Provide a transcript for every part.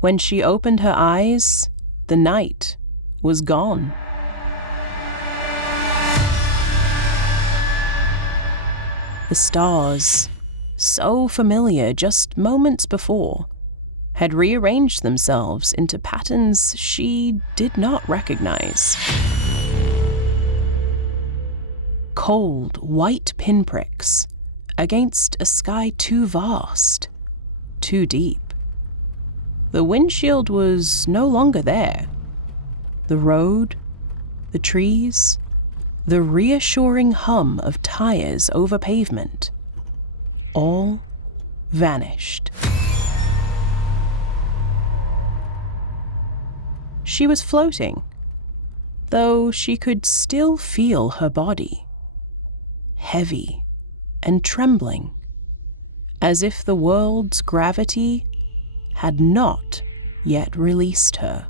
When she opened her eyes, the night was gone. The stars, so familiar just moments before, had rearranged themselves into patterns she did not recognize. Cold, white pinpricks against a sky too vast, too deep. The windshield was no longer there. The road, the trees, the reassuring hum of tires over pavement, all vanished. She was floating, though she could still feel her body, heavy and trembling, as if the world's gravity had not yet released her.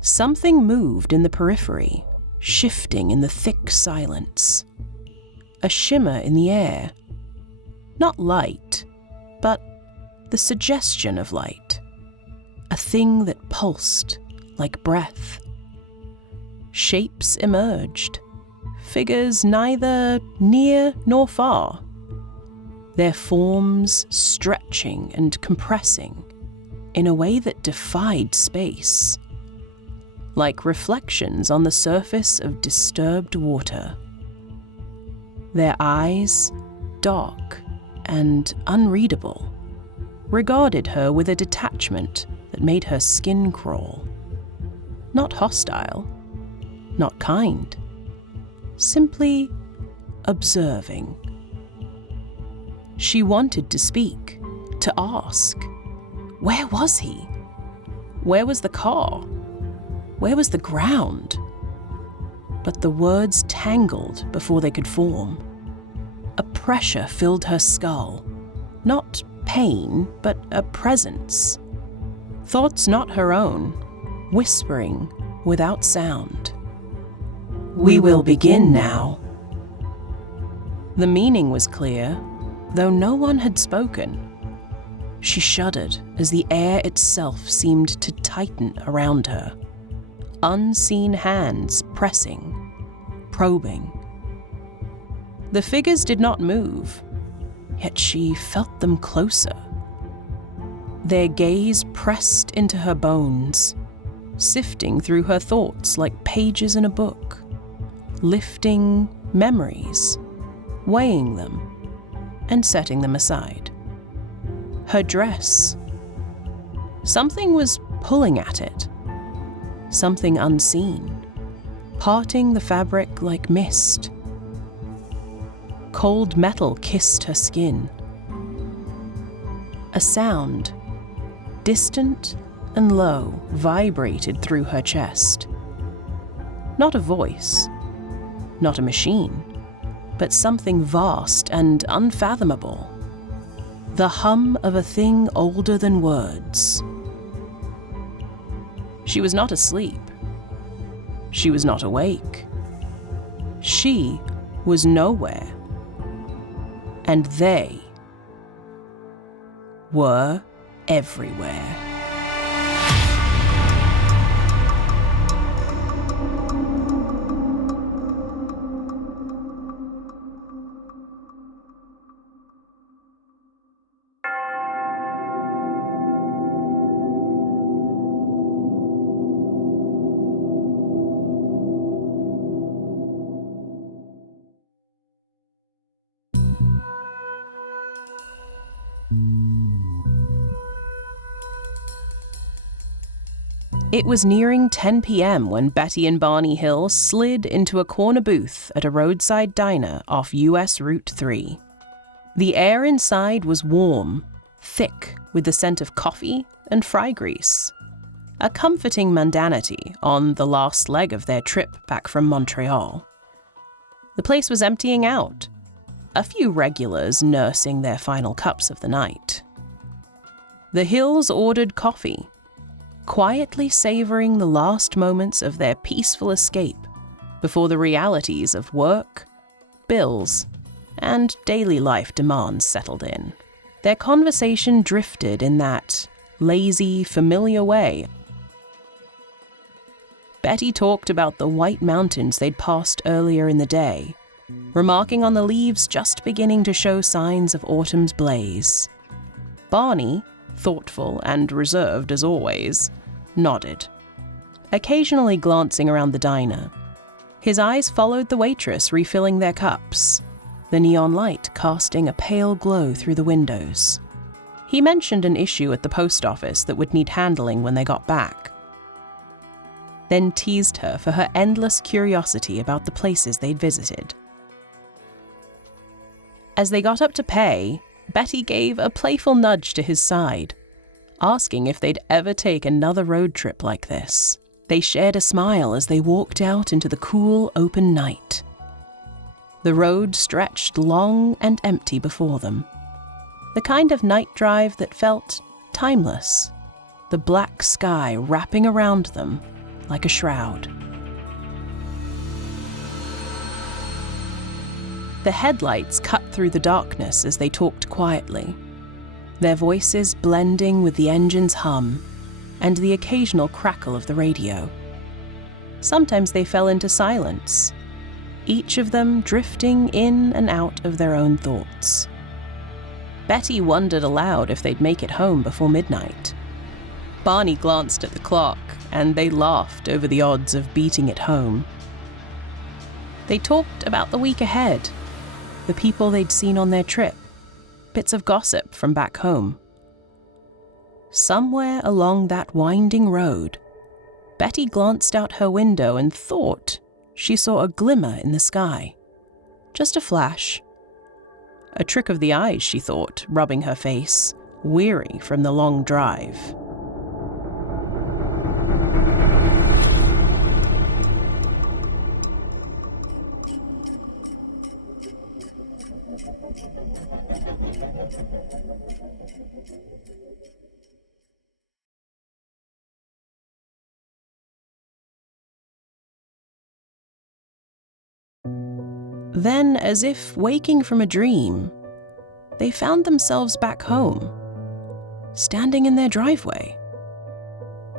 Something moved in the periphery, shifting in the thick silence. A shimmer in the air. Not light, but the suggestion of light. A thing that pulsed like breath. Shapes emerged, figures neither near nor far. Their forms stretching and compressing in a way that defied space, like reflections on the surface of disturbed water. Their eyes, dark and unreadable, regarded her with a detachment that made her skin crawl. Not hostile, not kind, simply observing. She wanted to speak, to ask. Where was he? Where was the car? Where was the ground? But the words tangled before they could form. A pressure filled her skull. Not pain, but a presence. Thoughts not her own, whispering without sound. We will begin now. The meaning was clear, though no one had spoken. She shuddered as the air itself seemed to tighten around her. Unseen hands pressing, probing. The figures did not move, yet she felt them closer. Their gaze pressed into her bones, sifting through her thoughts like pages in a book, lifting memories, weighing them, and setting them aside. Her dress. Something was pulling at it. Something unseen, parting the fabric like mist. Cold metal kissed her skin. A sound, distant and low, vibrated through her chest. Not a voice, not a machine, but something vast and unfathomable. The hum of a thing older than words. She was not asleep. She was not awake. She was nowhere. And they were everywhere. It was nearing 10 p.m. when Betty and Barney Hill slid into a corner booth at a roadside diner off US Route 3. The air inside was warm, thick with the scent of coffee and fry grease. A comforting mundanity on the last leg of their trip back from Montreal. The place was emptying out, a few regulars nursing their final cups of the night. The Hills ordered coffee, quietly savoring the last moments of their peaceful escape before the realities of work, bills, and daily life demands settled in. Their conversation drifted in that lazy, familiar way. Betty talked about the white mountains they'd passed earlier in the day, remarking on the leaves just beginning to show signs of autumn's blaze. Barney, thoughtful and reserved as always, nodded, occasionally glancing around the diner. His eyes followed the waitress refilling their cups, the neon light casting a pale glow through the windows. He mentioned an issue at the post office that would need handling when they got back, then teased her for her endless curiosity about the places they'd visited. As they got up to pay, Betty gave a playful nudge to his side, asking if they'd ever take another road trip like this. They shared a smile as they walked out into the cool, open night. The road stretched long and empty before them, the kind of night drive that felt timeless, the black sky wrapping around them like a shroud. The headlights cut through the darkness as they talked quietly, their voices blending with the engine's hum and the occasional crackle of the radio. Sometimes they fell into silence, each of them drifting in and out of their own thoughts. Betty wondered aloud if they'd make it home before midnight. Barney glanced at the clock, and they laughed over the odds of beating it home. They talked about the week ahead, the people they'd seen on their trip, bits of gossip from back home. Somewhere along that winding road, Betty glanced out her window and thought she saw a glimmer in the sky. Just a flash. A trick of the eyes, she thought, rubbing her face, weary from the long drive. Then, as if waking from a dream, they found themselves back home, standing in their driveway,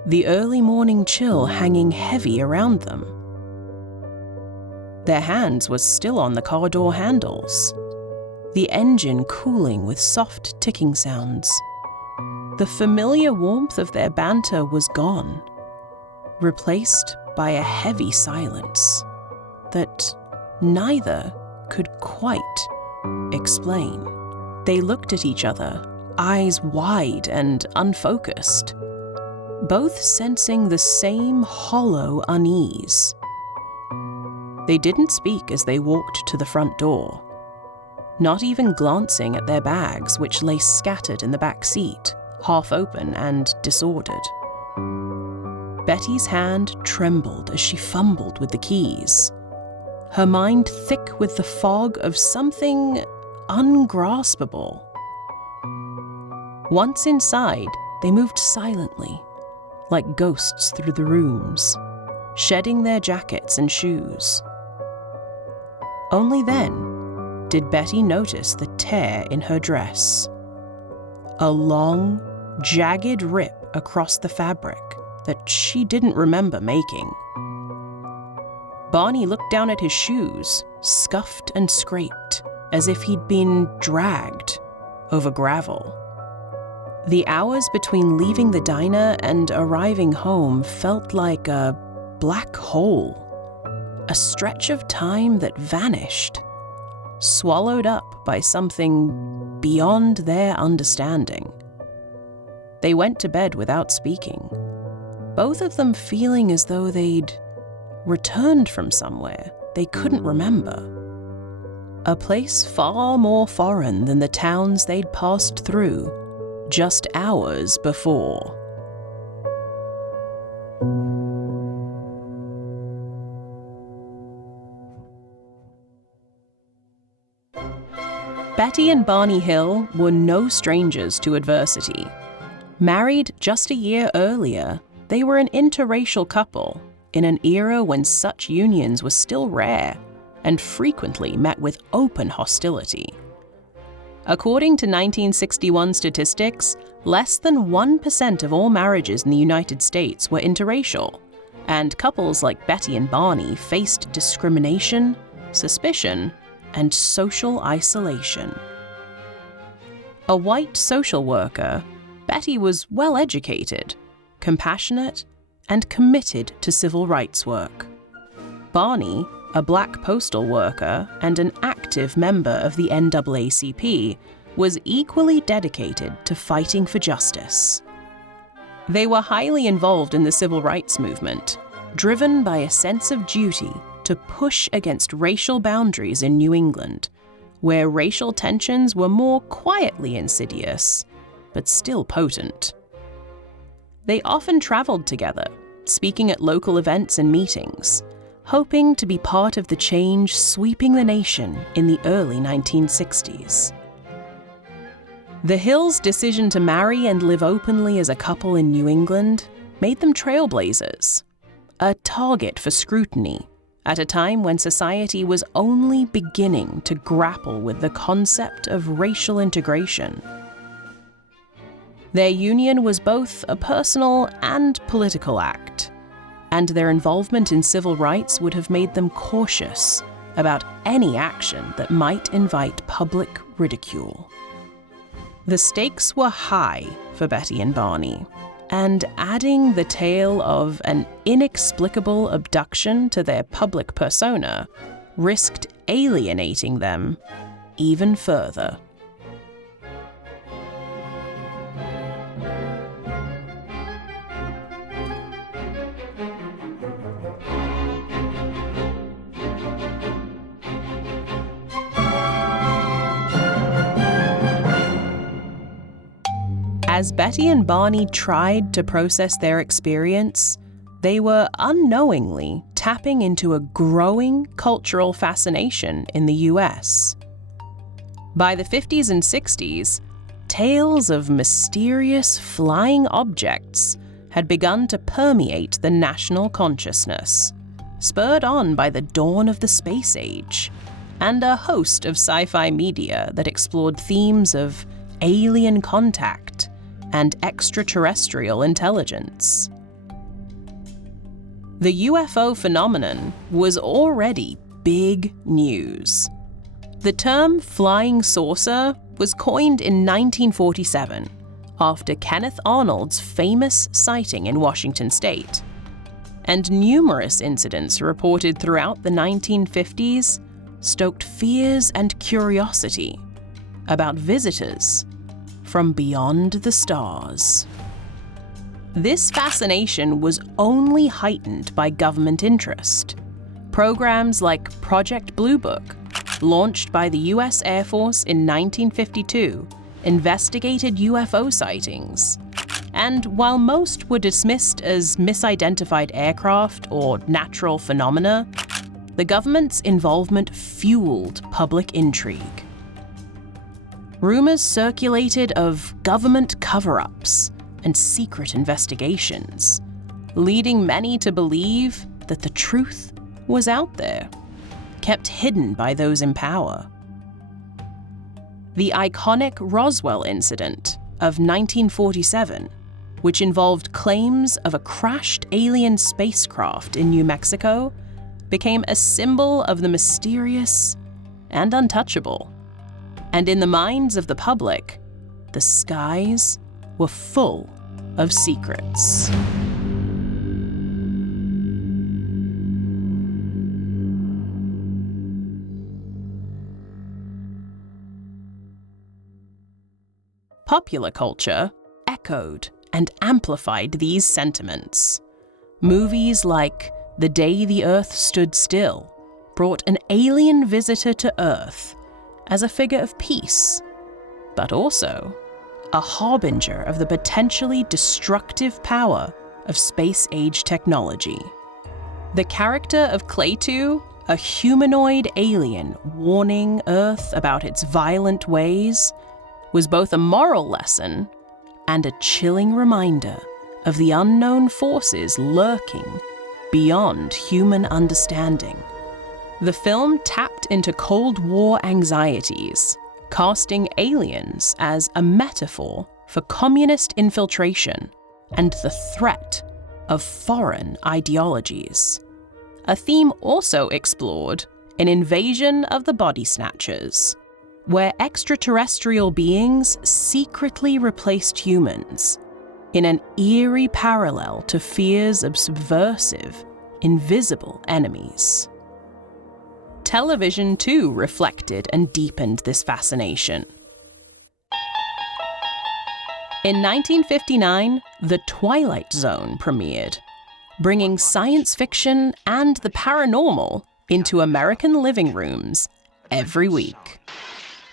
the early morning chill hanging heavy around them. Their hands were still on the car door handles, the engine cooling with soft ticking sounds. The familiar warmth of their banter was gone, replaced by a heavy silence that neither could quite explain. They looked at each other, eyes wide and unfocused, both sensing the same hollow unease. They didn't speak as they walked to the front door, not even glancing at their bags, which lay scattered in the back seat, half open and disordered. Betty's hand trembled as she fumbled with the keys, her mind thick with the fog of something ungraspable. Once inside, they moved silently, like ghosts through the rooms, shedding their jackets and shoes. Only then did Betty notice the tear in her dress, a long, jagged rip across the fabric that she didn't remember making. Barney looked down at his shoes, scuffed and scraped, as if he'd been dragged over gravel. The hours between leaving the diner and arriving home felt like a black hole, a stretch of time that vanished, swallowed up by something beyond their understanding. They went to bed without speaking, both of them feeling as though they'd returned from somewhere they couldn't remember. A place far more foreign than the towns they'd passed through just hours before. Betty and Barney Hill were no strangers to adversity. Married just a year earlier, they were an interracial couple in an era when such unions were still rare and frequently met with open hostility. According to 1961 statistics, less than 1% of all marriages in the United States were interracial, and couples like Betty and Barney faced discrimination, suspicion, and social isolation. A white social worker, Betty was well-educated, compassionate, and committed to civil rights work. Barney, a black postal worker and an active member of the NAACP, was equally dedicated to fighting for justice. They were highly involved in the civil rights movement, driven by a sense of duty to push against racial boundaries in New England, where racial tensions were more quietly insidious, but still potent. They often traveled together, speaking at local events and meetings, hoping to be part of the change sweeping the nation in the early 1960s. The Hills' decision to marry and live openly as a couple in New England made them trailblazers, a target for scrutiny at a time when society was only beginning to grapple with the concept of racial integration. Their union was both a personal and political act, and their involvement in civil rights would have made them cautious about any action that might invite public ridicule. The stakes were high for Betty and Barney, and adding the tale of an inexplicable abduction to their public persona risked alienating them even further. As Betty and Barney tried to process their experience, they were unknowingly tapping into a growing cultural fascination in the US. By the 50s and 60s, tales of mysterious flying objects had begun to permeate the national consciousness, spurred on by the dawn of the space age, and a host of sci-fi media that explored themes of alien contact and extraterrestrial intelligence. The UFO phenomenon was already big news. The term flying saucer was coined in 1947 after Kenneth Arnold's famous sighting in Washington state, and numerous incidents reported throughout the 1950s stoked fears and curiosity about visitors from beyond the stars. This fascination was only heightened by government interest. Programs like Project Blue Book, launched by the US Air Force in 1952, investigated UFO sightings. And while most were dismissed as misidentified aircraft or natural phenomena, the government's involvement fueled public intrigue. Rumors circulated of government cover-ups and secret investigations, leading many to believe that the truth was out there, kept hidden by those in power. The iconic Roswell incident of 1947, which involved claims of a crashed alien spacecraft in New Mexico, became a symbol of the mysterious and untouchable. And in the minds of the public, the skies were full of secrets. Popular culture echoed and amplified these sentiments. Movies like The Day the Earth Stood Still brought an alien visitor to Earth as a figure of peace, but also a harbinger of the potentially destructive power of space-age technology. The character of Claytu, a humanoid alien warning Earth about its violent ways, was both a moral lesson and a chilling reminder of the unknown forces lurking beyond human understanding. The film tapped into Cold War anxieties, casting aliens as a metaphor for communist infiltration and the threat of foreign ideologies. A theme also explored in Invasion of the Body Snatchers, where extraterrestrial beings secretly replaced humans in an eerie parallel to fears of subversive, invisible enemies. Television too reflected and deepened this fascination. In 1959, The Twilight Zone premiered, bringing science fiction and the paranormal into American living rooms every week.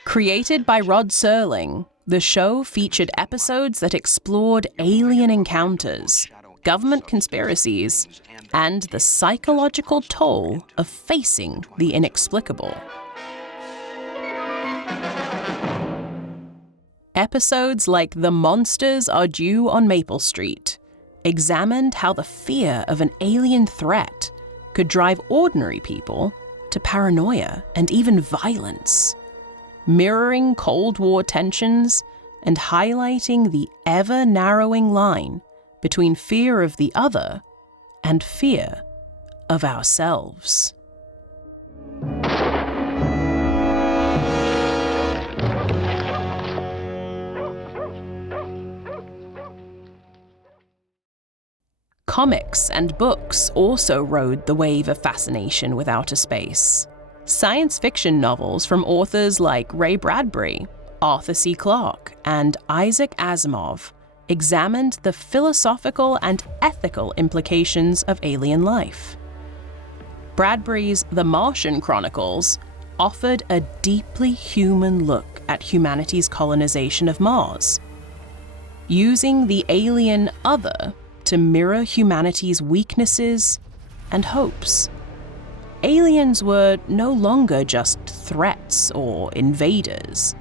Created by Rod Serling, the show featured episodes that explored alien encounters, government conspiracies, and the psychological toll of facing the inexplicable. Episodes like The Monsters Are Due on Maple Street examined how the fear of an alien threat could drive ordinary people to paranoia and even violence, mirroring Cold War tensions and highlighting the ever-narrowing line between fear of the other and fear of ourselves. Comics and books also rode the wave of fascination with outer space. Science fiction novels from authors like Ray Bradbury, Arthur C. Clarke, and Isaac Asimov examined the philosophical and ethical implications of alien life. Bradbury's The Martian Chronicles offered a deeply human look at humanity's colonization of Mars, using the alien other to mirror humanity's weaknesses and hopes. Aliens were no longer just threats or invaders.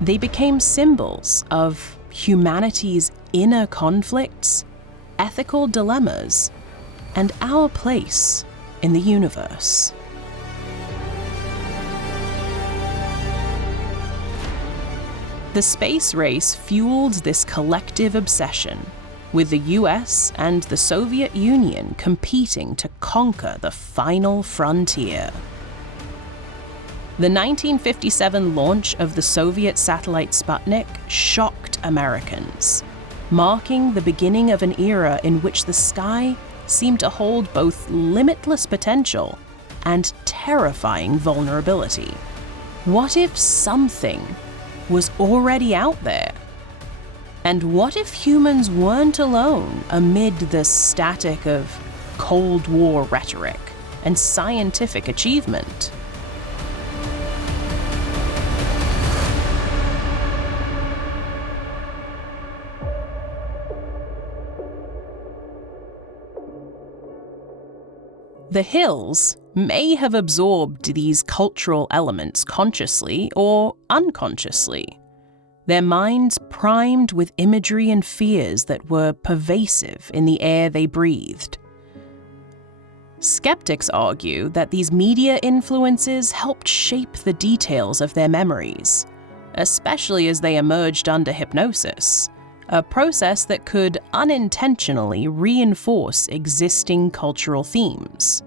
They became symbols of humanity's inner conflicts, ethical dilemmas, and our place in the universe. The space race fueled this collective obsession, with the US and the Soviet Union competing to conquer the final frontier. The 1957 launch of the Soviet satellite Sputnik shocked Americans, marking the beginning of an era in which the sky seemed to hold both limitless potential and terrifying vulnerability. What if something was already out there? And what if humans weren't alone amid the static of Cold War rhetoric and scientific achievement? The Hills may have absorbed these cultural elements consciously or unconsciously, their minds primed with imagery and fears that were pervasive in the air they breathed. Skeptics argue that these media influences helped shape the details of their memories, especially as they emerged under hypnosis, a process that could unintentionally reinforce existing cultural themes.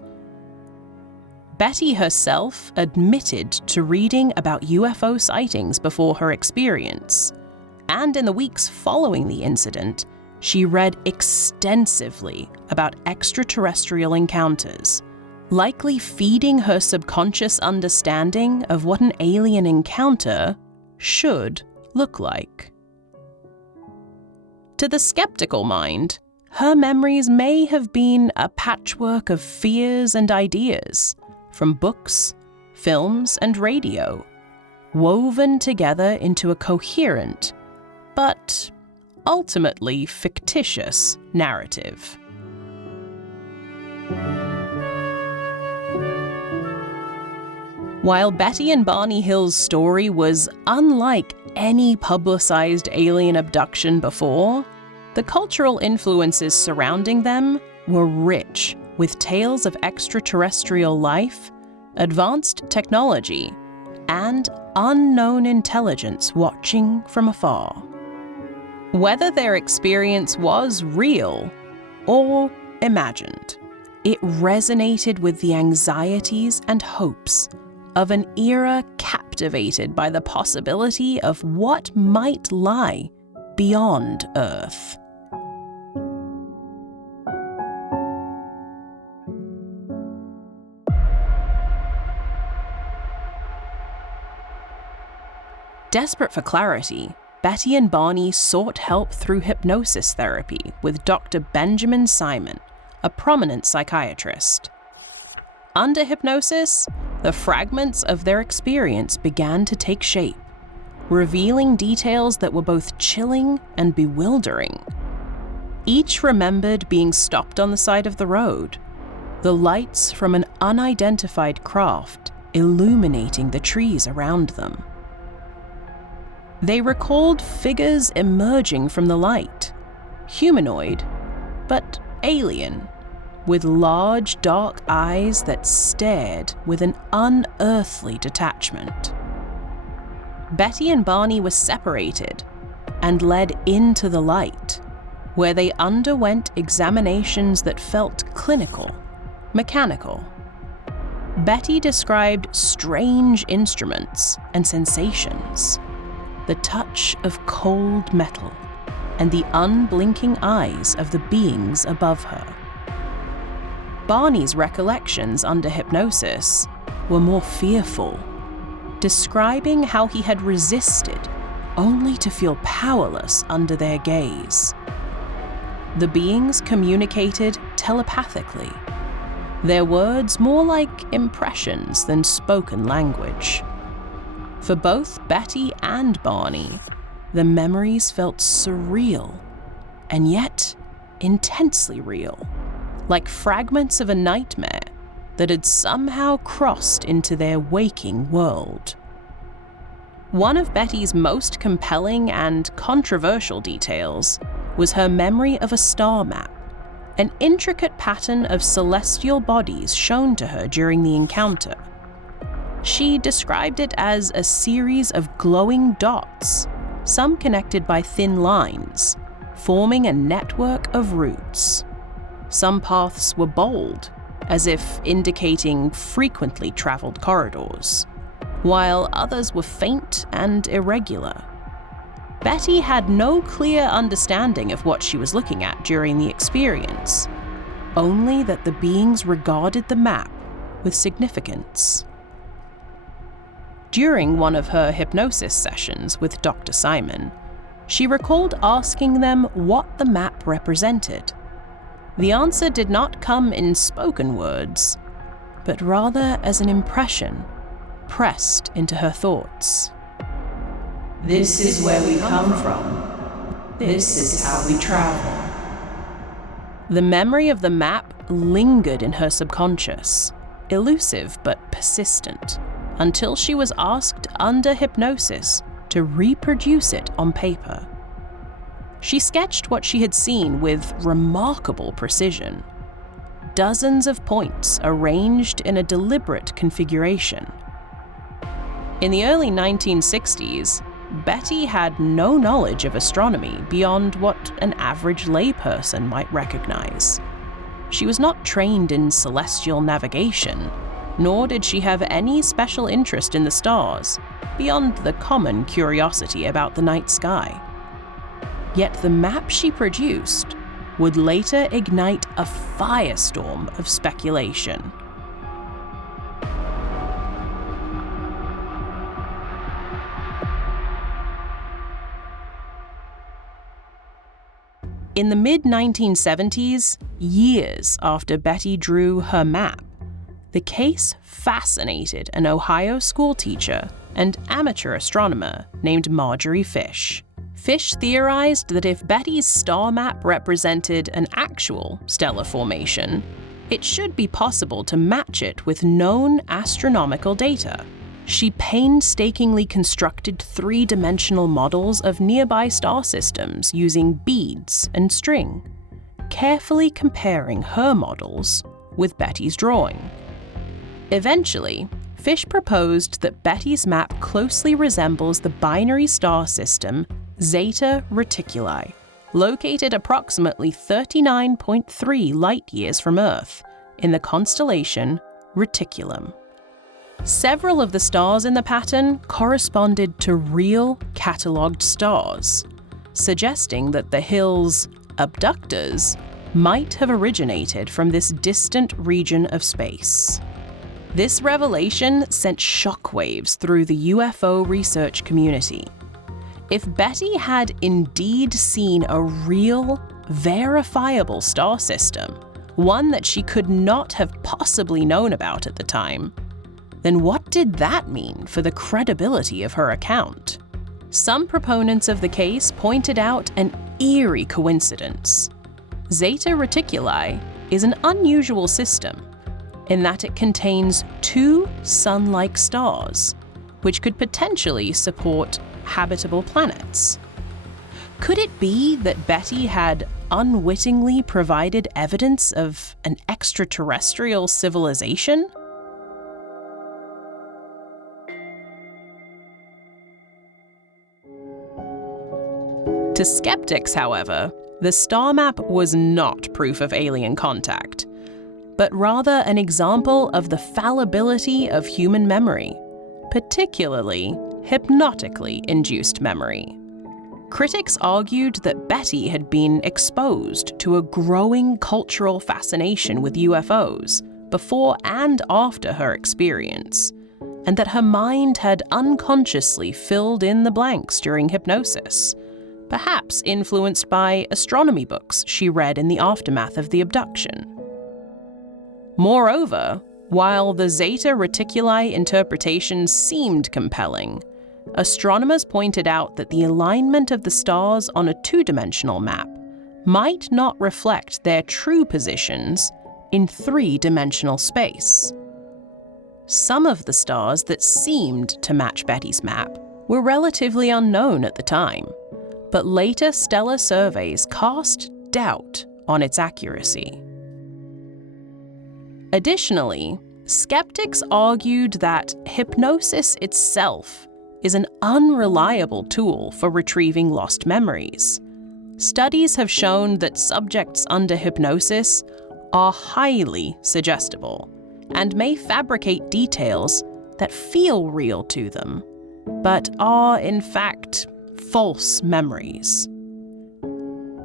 Betty herself admitted to reading about UFO sightings before her experience, and in the weeks following the incident, she read extensively about extraterrestrial encounters, likely feeding her subconscious understanding of what an alien encounter should look like. To the skeptical mind, her memories may have been a patchwork of fears and ideas, from books, films, and radio, woven together into a coherent, but ultimately fictitious narrative. While Betty and Barney Hill's story was unlike any publicized alien abduction before, the cultural influences surrounding them were rich with tales of extraterrestrial life, advanced technology, and unknown intelligence watching from afar. Whether their experience was real or imagined, it resonated with the anxieties and hopes of an era captivated by the possibility of what might lie beyond Earth. Desperate for clarity, Betty and Barney sought help through hypnosis therapy with Dr. Benjamin Simon, a prominent psychiatrist. Under hypnosis, the fragments of their experience began to take shape, revealing details that were both chilling and bewildering. Each remembered being stopped on the side of the road, the lights from an unidentified craft illuminating the trees around them. They recalled figures emerging from the light, humanoid, but alien, with large dark eyes that stared with an unearthly detachment. Betty and Barney were separated and led into the light, where they underwent examinations that felt clinical, mechanical. Betty described strange instruments and sensations, the touch of cold metal, and the unblinking eyes of the beings above her. Barney's recollections under hypnosis were more fearful, describing how he had resisted only to feel powerless under their gaze. The beings communicated telepathically, their words more like impressions than spoken language. For both Betty and Barney, the memories felt surreal and yet intensely real, like fragments of a nightmare that had somehow crossed into their waking world. One of Betty's most compelling and controversial details was her memory of a star map, an intricate pattern of celestial bodies shown to her during the encounter. She described it as a series of glowing dots, some connected by thin lines, forming a network of routes. Some paths were bold, as if indicating frequently traveled corridors, while others were faint and irregular. Betty had no clear understanding of what she was looking at during the experience, only that the beings regarded the map with significance. During one of her hypnosis sessions with Dr. Simon, she recalled asking them what the map represented. The answer did not come in spoken words, but rather as an impression pressed into her thoughts. This is where we come from. This is how we travel. The memory of the map lingered in her subconscious, elusive but persistent, until she was asked under hypnosis to reproduce it on paper. She sketched what she had seen with remarkable precision. Dozens of points arranged in a deliberate configuration. In the early 1960s, Betty had no knowledge of astronomy beyond what an average layperson might recognize. She was not trained in celestial navigation, nor did she have any special interest in the stars, beyond the common curiosity about the night sky. Yet the map she produced would later ignite a firestorm of speculation. In the mid-1970s, years after Betty drew her map, the case fascinated an Ohio schoolteacher and amateur astronomer named Marjorie Fish. Fish theorized that if Betty's star map represented an actual stellar formation, it should be possible to match it with known astronomical data. She painstakingly constructed three-dimensional models of nearby star systems using beads and string, carefully comparing her models with Betty's drawing. Eventually, Fish proposed that Betty's map closely resembles the binary star system Zeta Reticuli, located approximately 39.3 light-years from Earth in the constellation Reticulum. Several of the stars in the pattern corresponded to real catalogued stars, suggesting that the Hills' abductors might have originated from this distant region of space. This revelation sent shockwaves through the UFO research community. If Betty had indeed seen a real, verifiable star system, one that she could not have possibly known about at the time, then what did that mean for the credibility of her account? Some proponents of the case pointed out an eerie coincidence. Zeta Reticuli is an unusual system in that it contains two sun-like stars, which could potentially support habitable planets. Could it be that Betty had unwittingly provided evidence of an extraterrestrial civilization? To skeptics, however, the star map was not proof of alien contact, but rather an example of the fallibility of human memory, particularly hypnotically induced memory. Critics argued that Betty had been exposed to a growing cultural fascination with UFOs before and after her experience, and that her mind had unconsciously filled in the blanks during hypnosis, perhaps influenced by astronomy books she read in the aftermath of the abduction. Moreover, while the Zeta Reticuli interpretation seemed compelling, astronomers pointed out that the alignment of the stars on a two-dimensional map might not reflect their true positions in three-dimensional space. Some of the stars that seemed to match Betty's map were relatively unknown at the time, but later stellar surveys cast doubt on its accuracy. Additionally, skeptics argued that hypnosis itself is an unreliable tool for retrieving lost memories. Studies have shown that subjects under hypnosis are highly suggestible and may fabricate details that feel real to them, but are in fact false memories.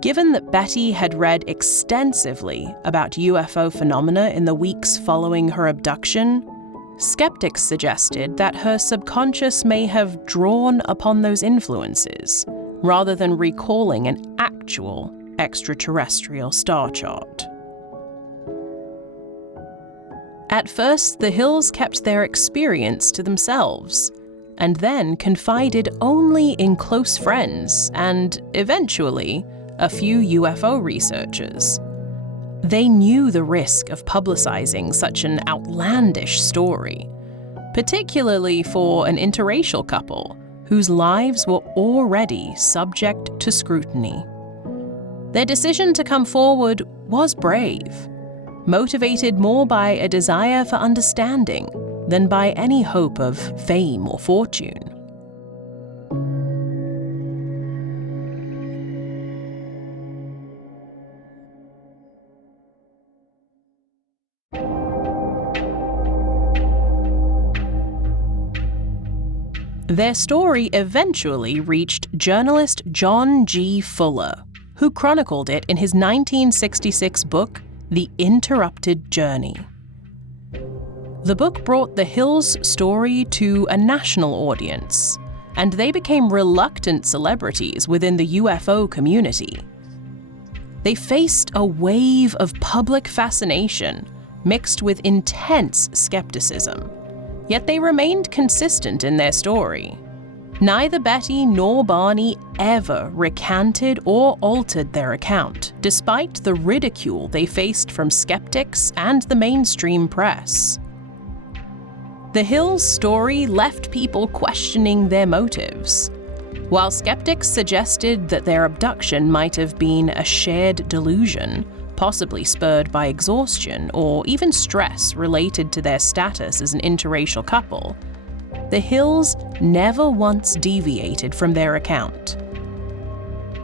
Given that Betty had read extensively about UFO phenomena in the weeks following her abduction, skeptics suggested that her subconscious may have drawn upon those influences, rather than recalling an actual extraterrestrial star chart. At first, the Hills kept their experience to themselves, and then confided only in close friends and, eventually, a few UFO researchers. They knew the risk of publicizing such an outlandish story, particularly for an interracial couple whose lives were already subject to scrutiny. Their decision to come forward was brave, motivated more by a desire for understanding than by any hope of fame or fortune. Their story eventually reached journalist John G. Fuller, who chronicled it in his 1966 book, The Interrupted Journey. The book brought the Hills' story to a national audience, and they became reluctant celebrities within the UFO community. They faced a wave of public fascination mixed with intense skepticism, yet they remained consistent in their story. Neither Betty nor Barney ever recanted or altered their account, despite the ridicule they faced from skeptics and the mainstream press. The Hills' story left people questioning their motives. While skeptics suggested that their abduction might have been a shared delusion, possibly spurred by exhaustion or even stress related to their status as an interracial couple, the Hills never once deviated from their account.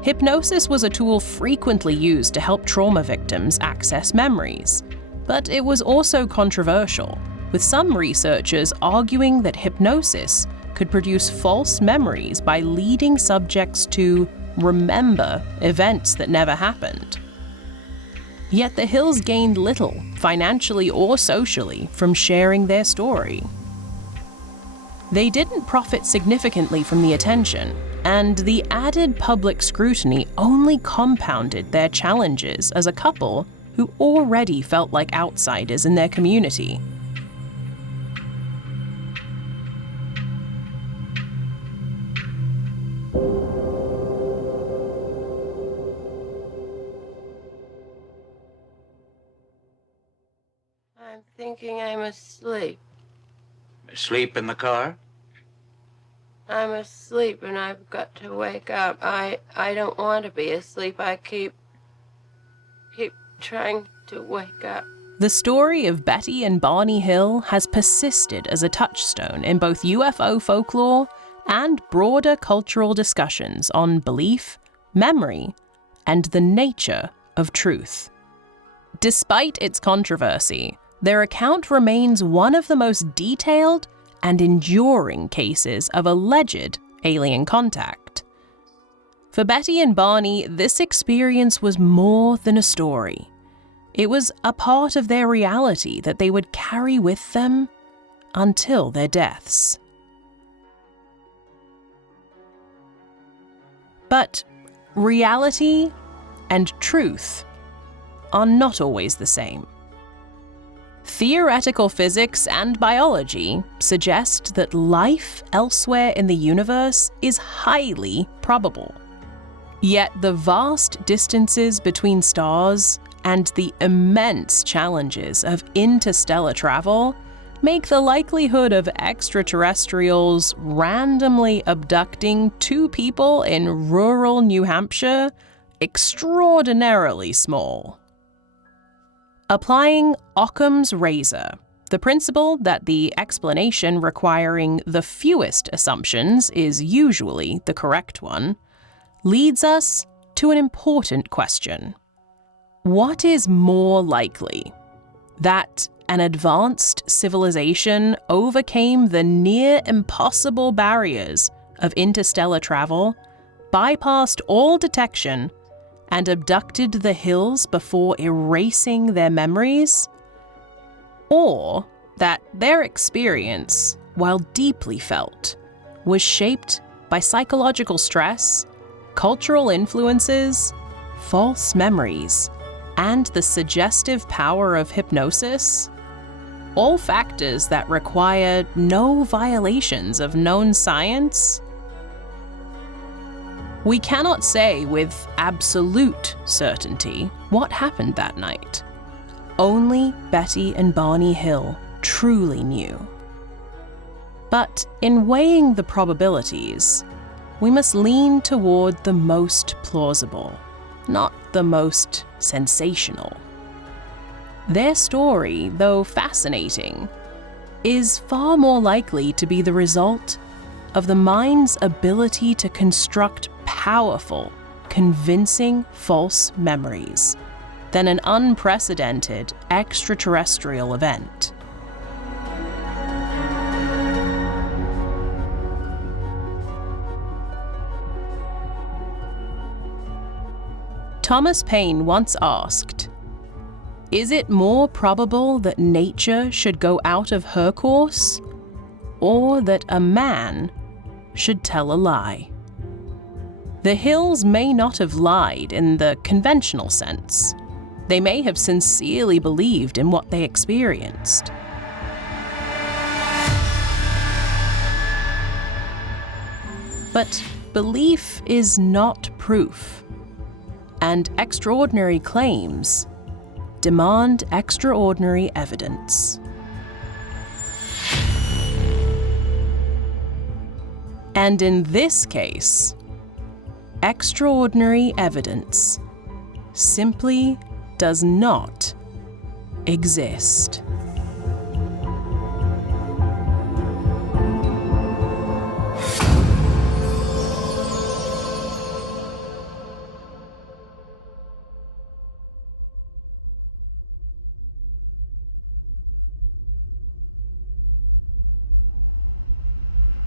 Hypnosis was a tool frequently used to help trauma victims access memories, but it was also controversial, with some researchers arguing that hypnosis could produce false memories by leading subjects to remember events that never happened. Yet the Hills gained little, financially or socially, from sharing their story. They didn't profit significantly from the attention, and the added public scrutiny only compounded their challenges as a couple who already felt like outsiders in their community. I'm thinking I'm asleep. Asleep in the car? I'm asleep and I've got to wake up. I don't want to be asleep. I keep trying to wake up. The story of Betty and Barney Hill has persisted as a touchstone in both UFO folklore and broader cultural discussions on belief, memory, and the nature of truth. Despite its controversy, their account remains one of the most detailed and enduring cases of alleged alien contact. For Betty and Barney, this experience was more than a story. It was a part of their reality that they would carry with them until their deaths. But reality and truth are not always the same. Theoretical physics and biology suggest that life elsewhere in the universe is highly probable. Yet the vast distances between stars and the immense challenges of interstellar travel make the likelihood of extraterrestrials randomly abducting two people in rural New Hampshire extraordinarily small. Applying Occam's razor, the principle that the explanation requiring the fewest assumptions is usually the correct one, leads us to an important question. What is more likely? That an advanced civilization overcame the near impossible barriers of interstellar travel, bypassed all detection, and abducted the Hills before erasing their memories? Or that their experience, while deeply felt, was shaped by psychological stress, cultural influences, false memories, and the suggestive power of hypnosis? All factors that require no violations of known science? We cannot say with absolute certainty what happened that night. Only Betty and Barney Hill truly knew. But in weighing the probabilities, we must lean toward the most plausible, not the most sensational. Their story, though fascinating, is far more likely to be the result of the mind's ability to construct powerful, convincing false memories than an unprecedented extraterrestrial event. Thomas Paine once asked, "Is it more probable that nature should go out of her course, or that a man should tell a lie?" The Hills may not have lied in the conventional sense. They may have sincerely believed in what they experienced. But belief is not proof, and extraordinary claims demand extraordinary evidence. And in this case, extraordinary evidence simply does not exist.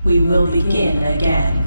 We will begin again.